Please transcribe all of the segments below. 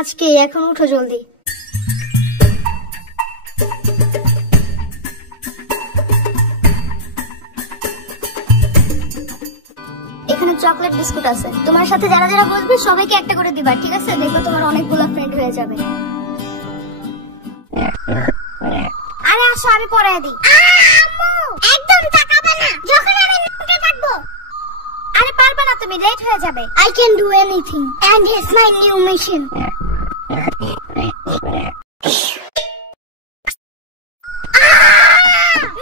আজকে এখন উঠো জলদি। এখানে চকলেট বিস্কুট আছে, তোমার সাথে যারা যারা বসবে সবাইকে একটা করে দিবা, ঠিক আছে? দেখো তোমার অনেকগুলো ফ্রেন্ড হয়ে যাবে। আরে আসো, আমি পড়ায় দিই। একদম তাকাবে না যখন আমি নোটে থাকবো। আরে পারবে না, তুমি লেট হয়ে যাবে। I can do anything and it's my new mission.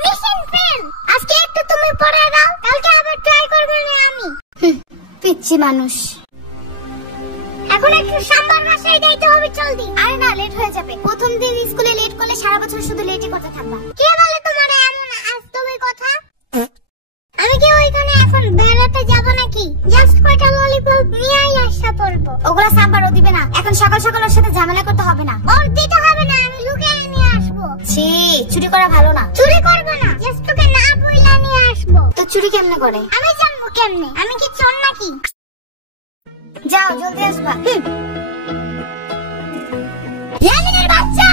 Mission fail. আজকে একটু তুমি পড়ায় দাও, কালকে আবার ট্রাই করব না আমি। পিচ্চি মানুষ। এখন একটু সাম্বার বাসায় যাইতে হবে, জলদি। আরে না, লেট হয়ে যাবে। প্রথম দিন স্কুলে লেট করলে সারা বছর শুধু লেটই করতে থাকবা। কে বলে তোমার এমন আজতবে কথা? আমি কি ওইখানে এখন বেড়াতে যাব নাকি? জাস্ট কয়টা ললিপপ নিয়েই আসা পড়বো। ওগুলা সাম্বারও দিবে না, এখন সকাল সকাল ওর সাথে ঝামেলা করতে হবে না। ওর দিতে হবে না, আমি লুকিয়ে নিয়ে আসবো। ছি, চুরি করা ভালো না। চুরি করব না, জাস্ট তোকে না বইলা নিয়ে আসবো। তো চুরি কেমনে করে? আমি জানবো কেমনে? আমি কি চোর নাকি? যাও, জলদি আসবা। ইয়ামিনের বাচ্চা!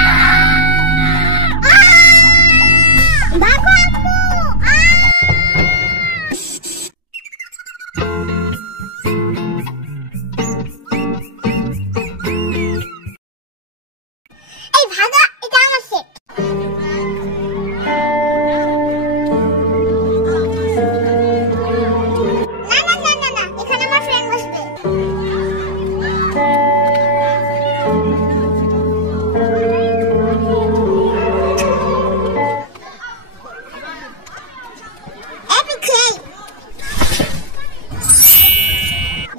ভাগো আম্মু! এই ভাগা, এটা আমার সেট। না, এখানে আমার ফ্রেন্ড বসবে।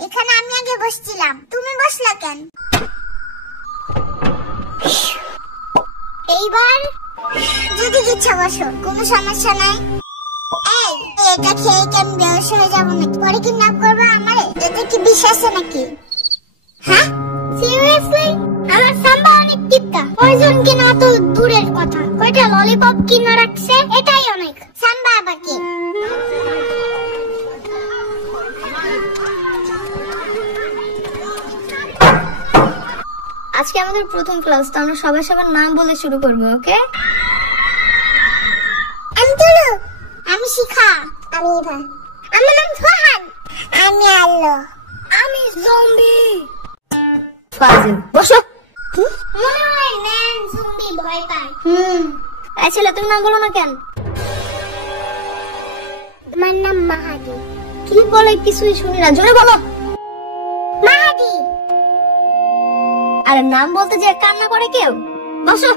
এখানে আমি আগে বসছিলাম, তুমি বসলা কেন? এইবার যদি ইচ্ছা বসো, কোনো সমস্যা নাই। এই, এটা খেয়ে কি আমি বেহুশ হয়ে যাবো নাকি? পরে কিডন্যাপ করবো আমারে? এতে কি বিশ্বাস আছে নাকি? হ্যাঁ, সিরিয়াসলি? আমার সাম্বা অনেক টিপকা, পয়জন কিনা তো দূরের কথা, কয়টা ললিপপ কিনা রাখছে এটাই অনেক। সাম্বা আবার কি? আজকে আমাদের প্রথম ক্লাস, তো আমরা সবাই সবার নাম বলে শুরু করবো, ওকে? আমি শিখা। আমি ইভা। আমার নাম ফাহাদ। আমি আল্লাহ। আমি জম্বি। ফাজিল, বসো। মনে হয় ম্যান জম্বি ভয় পায়। এই ছেলে, তুমি নাম বলো না কেন? আমার নাম মাহাদি। কি বলে কিছুই শুনি না, জোরে বলো। মাহাদি। আরে নাম বলতে যে কান্না করে কেউ? বসো।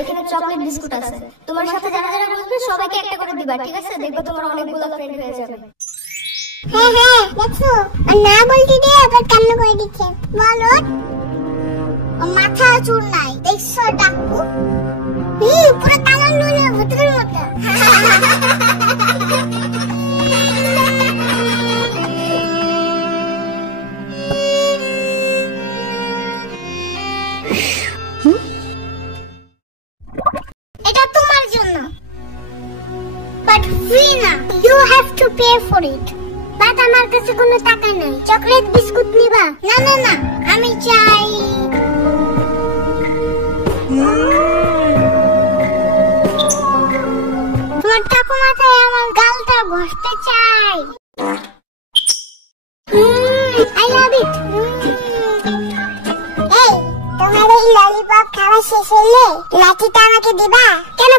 এখানে চকলেট বিস্কুট আছে, তোমার সাথে যারা যারা বসবে সবাইকে একটা করে দিবা, ঠিক আছে? দেখো তোমার অনেকগুলো ফ্রেন্ড হয়ে যাবে। হ্যাঁ, দেখো না বলতে দিয়ে আবার কান্না করে দিচ্ছে। বলো, ও মাথা চুল নাই, দেখছো ডাকু? পুরো কালো নুনের ভুতুরের মতো। এটা তোমার জন্য, বাট ফ্রি না, you have to pay for it. But আমার কাছে কোনো টাকা নাই। চকলেট বিস্কুট নিবা? না, আমি চাই তোমার টাকু মাথায় আমার গালটা ঘষতে চাই। আই লাভ ইট। এই, তোমার এই ললিপপ খাওয়া শেষ হলে লাঠিটা আমাকে দিবা? কেন?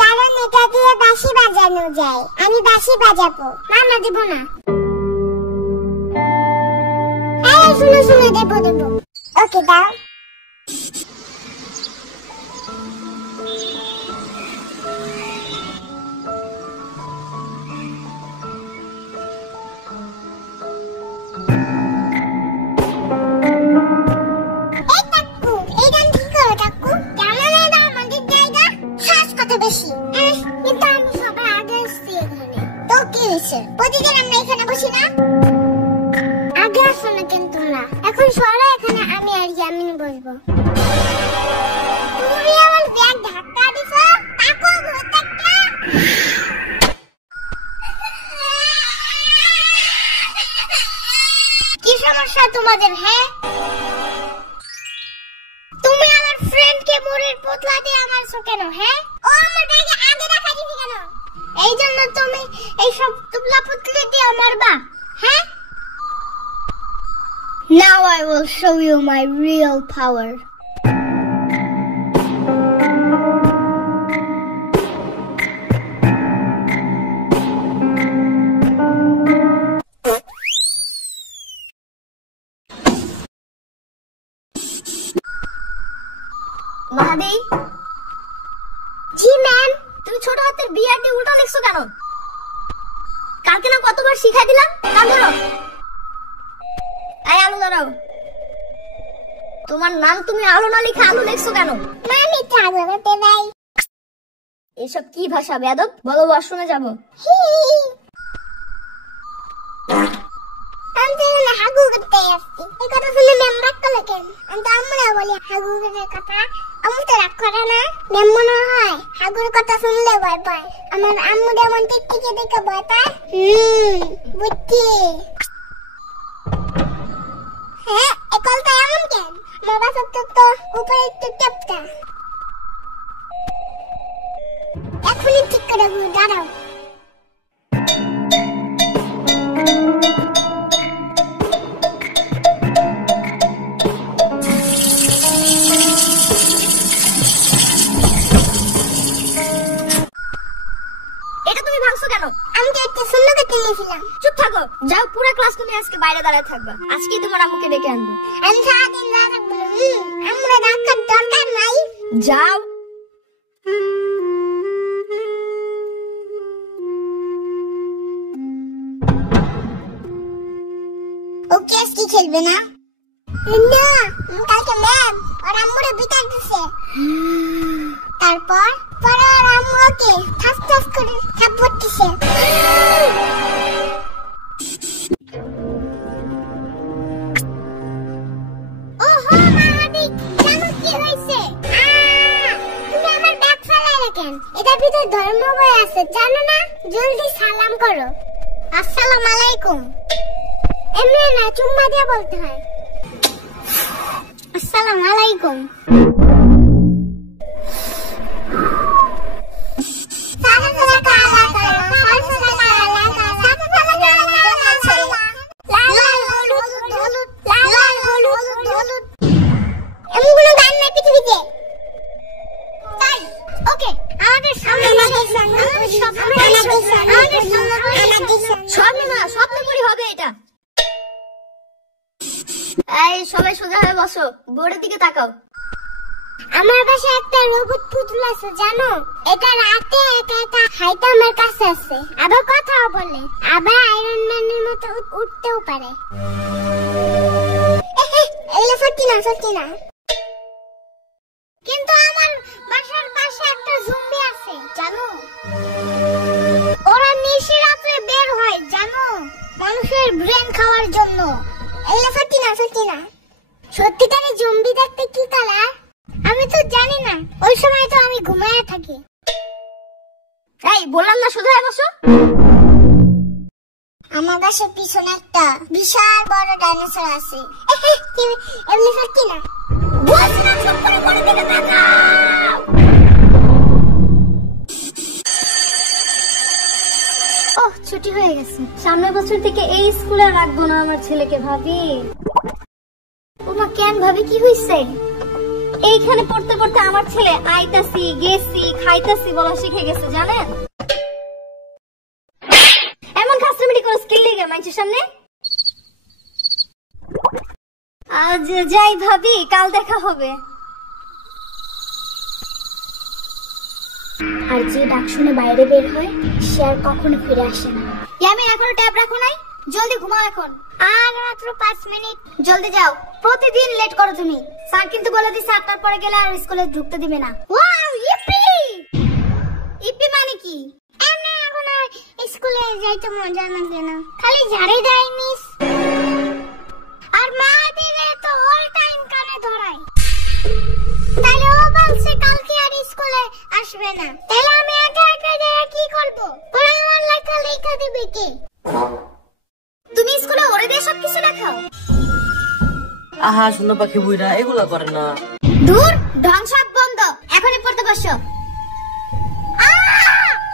কারণ এটা দিয়ে বাঁশি বাজানো যায়, আমি বাঁশি বাজাবো। না, দিব না। শুনো, দেবো। ওকে, দাও। বেশি কিন্তু আমি সবার আগে আসছি এখানে, তো কি হয়েছে? প্রতিদিন আমরা এখানে বসি না? আগে আসো না কেন তোমরা? এখন সরো, এখানে আমি আর ইয়ামিন বসবো। তুমি আমার ব্যাগ ধাক্কা দিছো, তাকো ঘুরতে। সমস্যা তোমাদের? হ্যাঁ, তুমি আমার ফ্রেন্ডকে মুড়ির পুতলা দিয়ে মারছো কেন? হ্যাঁ, ও আমার ব্যাগে আগে রাখা দিবি কেন? এই জন্য তুমি এই সব তুবলা পুতলি দিয়ে মারবা? হ্যাঁ, Now I will show you my real power. Mahadi, জি ম্যাম। তুমি ছোট হাতের বিআরটি উল্টো লিখছো কেন? কালকে না কতবার শিখাই দিলাম? কান ধরো। এই আলু ধরো। তোমার নাম তুমি আলু না লিখে আলু লিখছো কেন? মামি থাকতে ভাই। এসব কি ভাষা বেয়াদব? বলো ওয়াশরুমে যাবো। আমি তো এখানে হাগু করতে আসছি। এই কথা শুনে ম্যাম রাগ করলে কেন? আমি তো আম্মুরা বলি হাগু করার কথা। আম্মু তো রাগ করে না। ম্যাম মনে হয় হাগুর কথা শুনলে ভয় পায়। আমার আম্মু যেমন টিকটিকি দেখে ভয় পায়। বুঝছি। হ্যাঁ, এই কলটা এমন কেন? আমার বাসার তো উপরে একটু টেপটা। এখনই ঠিক করে দেবো, দাঁড়াও। এটা তুমি ভাঙছো কেন? আমি তো একটা শূন্য কেটে নিয়েছিলাম। চুপ থাকো। যাও, পুরো ক্লাস তুমি আজকে বাইরে দাঁড়ায় থাকবা। আজকে তোমার আম্মুকে ডেকে আনবো। আমি সারাদিন রাত থাকবো। আমরা ডাক্তার দরকার নাই। যাও। ও কি আজকে খেলবে না? না, কালকে ম্যাম ওর আম্মুরে বিতার দিছে। তারপর পরে ওর আম্মু ওকে ঠাস ঠাস করে থাপ্পড় দিছে। ওহো মাহাদি, জানো কি হয়েছে? তুমি আমার ব্যাগ ফেলাই রাখেন। এটার ভিতরে ধর্ম বই আছে, জানো না? জলদি সালাম করো। আসসালামু আলাইকুম। এমনি না, চুম্মা দিয়ে বলতে হয়। আসসালামু আলাইকুম। এমনগুলো গান নাই পৃথিবীতে। তাই ওকে, আমাদের সামনে স্বপ্নপুরি হবে এটা। এই সবাই সোজা হয়ে বসো, বোর্ডের দিকে তাকাও। আমার কাছে একটা রোবট পুতুল আছে, জানো? এটা রাতে একা একা হাইটা আমার কাছে আছে, আবার কথাও বলে, আবার আয়রন ম্যানের মতো উঠতেও পারে। এগুলো সত্যি না। কিন্তু আমার বাসার পাশে একটা জম্বি আছে, জানো? ওরা নিশি রাতে বের হয়, জানো? মানুষের ব্রেন খাওয়ার জন্য। এগুলো সত্যি না। সত্যিকারে জম্বি দেখতে কি কালার? আমি তো জানি না, ওই সময় তো আমি ঘুমায় থাকি। এই বললাম না সোজা হয়ে বসো। আমার বাসার পিছনে একটা বিশাল বড় ডাইনোসর আছে। এমনি সত্যি না। বলছি না, চুপ করে পড়ে দিকে তাকাও। ওহ, ছুটি হয়ে গেছে। সামনের বছর থেকে এই স্কুলে রাখবো না আমার ছেলেকে। ভাবি, ওমা কেন ভাবি, কি হইছে? এইখানে পড়তে পড়তে আমার ছেলে আইতাছি, গেছি, খাইতাছি বলা শিখে গেছে, জানেন? এমন খাসরামিটি করে স্কিল লিগে মানুষের সামনে। আজ যাই ভাবি, কাল দেখা হবে। আর যে ডাক শুনে বাইরে বের হয়, সে আর কখনো ফিরে আসে না। ইয়ামিন, এখনো ট্যাব রাখো নাই? জলদি ঘুমাও এখন। আর মাত্র 5 মিনিট। জলদি যাও, প্রতিদিন লেট করো তুমি। স্যার কিন্তু বলে দিছে 8টার পরে গেলে আর স্কুলে ঢুকতে দিবে না। Wow, E P! ইপি মানে কি? এমনি এখন আর স্কুলে যাইতে মজা না কেন, খালি ঝাড়ে দেয় মিস। আর মা দিলে তো অল টাইম কানে ধরায়। তাহলে ও বলছে কালকে আর স্কুলে আসবে না। তাহলে আমি একা একা যাই কি করব? পরে আমার লেখা দিবে কে? তুমি স্কুলে ওরে দিয়ে সবকিছু লেখাও? আহা শূন্য পাখি বুইরা এগুলা করে না। দূর, ঢং সব বন্ধ, এখনই পড়তে বসো।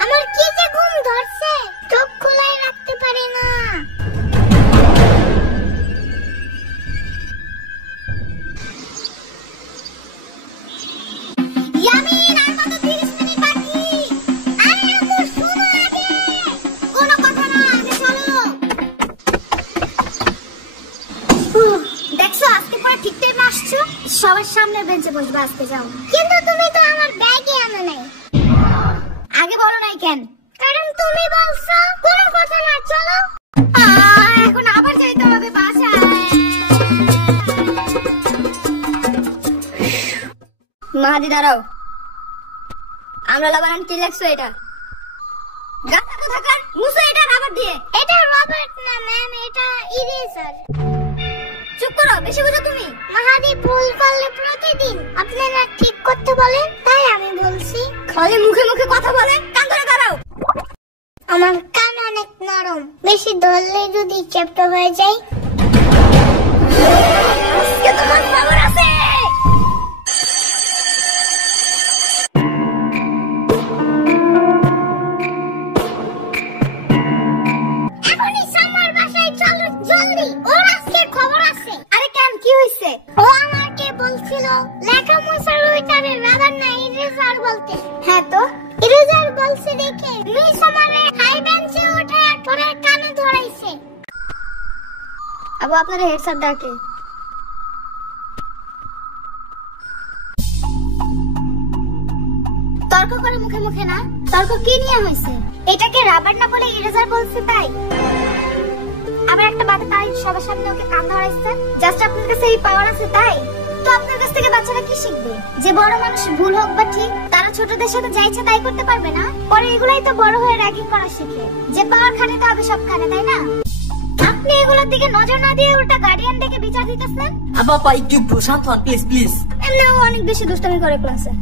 আমার কি যে ঘুম ধরছে, চোখ খোলাই রাখতে পারি না। ইয়ামিন, আর কত 30 মিনিট বাকি। আরে আম্মু শোনো আগে। কোনো কথা না, আগে চলো। দেখছো আজকে পরে ঠিক টাইমে আসছো। সবার সামনে বেঞ্চে বসবে আজকে, যাও। কিন্তু তুমি তো আমার ব্যাগে আনো নাই। আগে বলো নাই কেন? কারণ তুমি বলছো। কোনো কথা না, চলো। এখন আবার যাইতে হবে বাসায়। মাহাদি দাঁড়াও, আমরা লাবানান কি লেখছো এটা? গাছা কোথাকার, মুছো এটা রাবার দিয়ে। এটা রবার্ট না ম্যাম, এটা ইরেজার। চুপ করো, বেশি বুঝো তুমি। মাহাদি ভুল করলে প্রতিদিন আপনারা ঠিক করতে বলেন, তাই আমি বলছি। খালি মুখে মুখে কথা বলে, কান ধরে দাঁড়াও। আমার কান অনেক নরম, বেশি ধরলে যদি চেপটা হয়ে যায়। আজকে তোমার খবর আছে। এখনই সামার বাসায় চলো জলদি, ওর আজকে খবর আছে। আরে কেন, কি হইছে? ও আমাকে বলছিল লেখা মোছার ওইটারে রাবার না ইরেজার বলতে। হ্যাঁ তো, ইরেজার বলছে দেখে মিস আমারে হাই বেঞ্চে উঠায় পরে কানে ধরাইছে। আবু আপনার হেড স্যার ডাকে। তর্ক করে মুখে মুখে না, তর্ক কি নিয়ে হয়েছে? এটাকে রাবার না বলে ইরেজার বলছে তাই? আবার একটা বাতে তাই সবার সামনে ওকে কান ধরাইছে। জাস্ট আপনার কাছে এই পাওয়ার আছে তাই? তো আপনার কাছ থেকে বাচ্চারা কি শিখবে? যে বড় মানুষ ভুল হোক বা ঠিক, তারা ছোটদের সাথে যা ইচ্ছা তাই করতে পারবে না? পরে এগুলাই তো বড় হয়ে র্যাগিং করা শিখে। যে পাওয়ার খানে তো হবে সব খানে, তাই না? আপনি এগুলোর দিকে নজর না দিয়ে উল্টা গার্ডিয়ান ডেকে বিচার দিতেছেন। আপা একটু শান্ত হন প্লিজ প্লিজ। এমনিও অনেক বেশি দুষ্টামি করে ক্লাসে।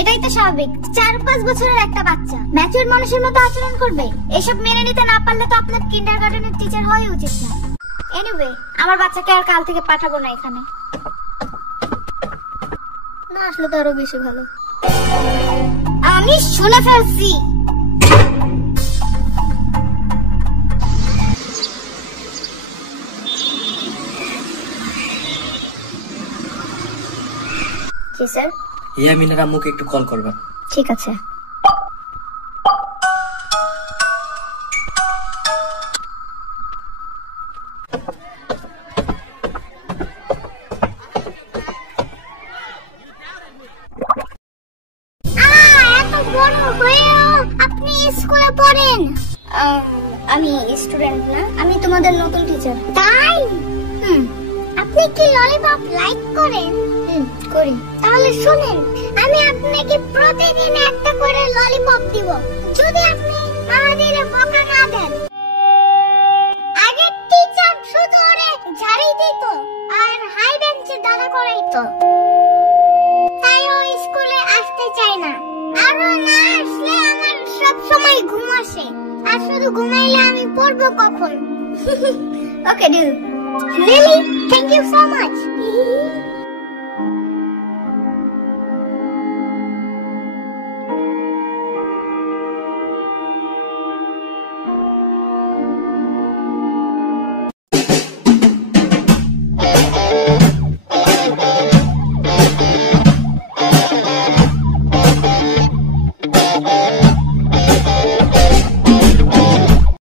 এটাই তো স্বাভাবিক, 4-5 বছরের একটা বাচ্চা ম্যাচিউর মানুষের মতো আচরণ করবে। এসব মেনে নিতে না পারলে তো আপনার কিন্ডারগার্টেনের টিচার হওয়া উচিত না। এনিওয়ে, আমার বাচ্চাকে আর কাল থেকে পাঠাবো না এখানে। না আসলে তো আরো বেশি ভালো। আমি শুনে ফেলছি। জি স্যার। ইয়ামিনের আম্মুকে একটু কল করবেন। ঠিক আছে। এত বড় হয়েও আপনি স্কুলে পড়েন? আমি স্টুডেন্ট না, আমি তোমাদের নতুন টিচার। তাই? আপনি কি ললিপপ লাইক করেন? করি। তাহলে শুনেন, আমি আপনাকে প্রতিদিন একটা করে ললিপপ দিব যদি আপনি আমাদের বকা না দেন। আগের টিচার শুধু ওরে ঝাড়ি দিত আর হাই বেঞ্চে দাঁড়া করাইতো, তাই ও স্কুলে আসতে চায় না। আর ও না আসলে আমার সব সময় ঘুম আসে, আর শুধু ঘুমাইলে আমি পড়বো কখন? Okay deal. Really? Thank you so much.